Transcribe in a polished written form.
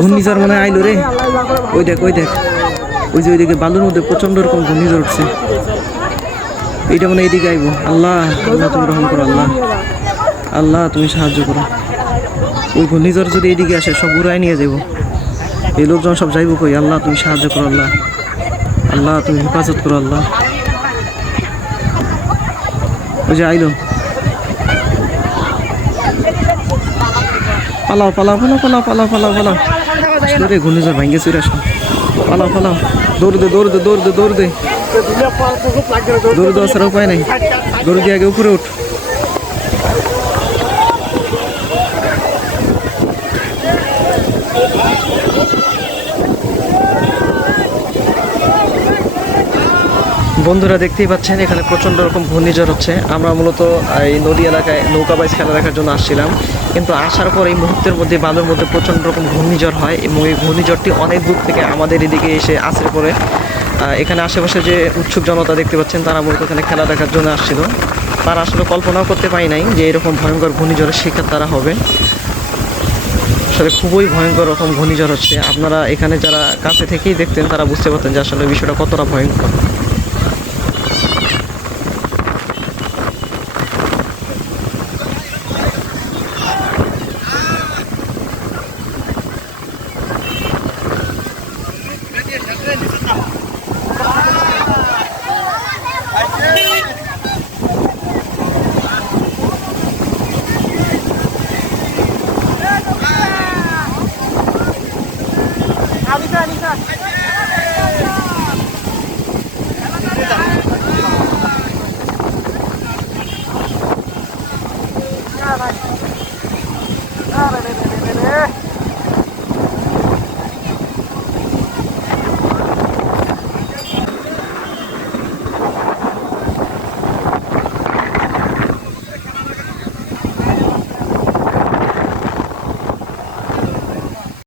ঘূর্ণিঝড় মনে হয় আইলো রে। ওই দেখ ওই দেখ, ওই যে ওইদিকে বালুর মধ্যে প্রচন্ড রকম ঘূর্ণিঝড় উঠছে। এইটা মনে এইদিকে আইবো। আল্লাহ আল্লাহ তুমি রহম করো, আল্লাহ আল্লাহ তুমি সাহায্য করো। ওই ঘূর্ণিঝড় যদি এইদিকে আসে সব উড়াই নিয়ে যাবো। এই লোকজন সব যাইবো কই? আল্লাহ তুমি সাহায্য করো, আল্লাহ আল্লাহ তুমি হেফাজত করো, আল্লাহ। ওই যে আইলো, পালাও পালাও পালাও পালাও পালাও পালাও পালাও। আসলে রে ঘূর্ণিঝড় ভাঙ্গে চুরে আসো। পালাও পালাও, দৌড় দে দৌড় দে দৌড় দে দৌড় দে দৌড় দেওয়া ছাড়া উপায় নাই। দৌড় দিয়ে আগে উপরে উঠ। বন্ধুরা দেখতেই পাচ্ছেন এখানে প্রচণ্ড রকম ঘূর্ণিঝড় হচ্ছে। আমরা মূলত এই নদী এলাকায় নৌকা বাইচ খেলা দেখার জন্য আসছিলাম, কিন্তু আসার পর এই মুহূর্তের মধ্যে বালুর মধ্যে প্রচণ্ড রকম ঘূর্ণিঝড় হয় এবং এই ঘূর্ণিঝড়টি অনেক দূর থেকে আমাদের এদিকে এসে আছড়ে পড়ে। এখানে আশেপাশে যে উৎসুক জনতা দেখতে পাচ্ছেন তারা মূলত এখানে খেলা দেখার জন্য আসছিল। তারা আসলে কল্পনাও করতে পারে নাই যে এরকম ভয়ঙ্কর ঘূর্ণিঝড়ের শিকার তারা হবে। আসলে খুবই ভয়ঙ্কর রকম ঘূর্ণিঝড় হচ্ছে। আপনারা এখানে যারা কাছে থেকেই দেখতেন তারা বুঝতে পারতেন যে আসলে বিষয়টা কতটা ভয়ঙ্কর। Alisa.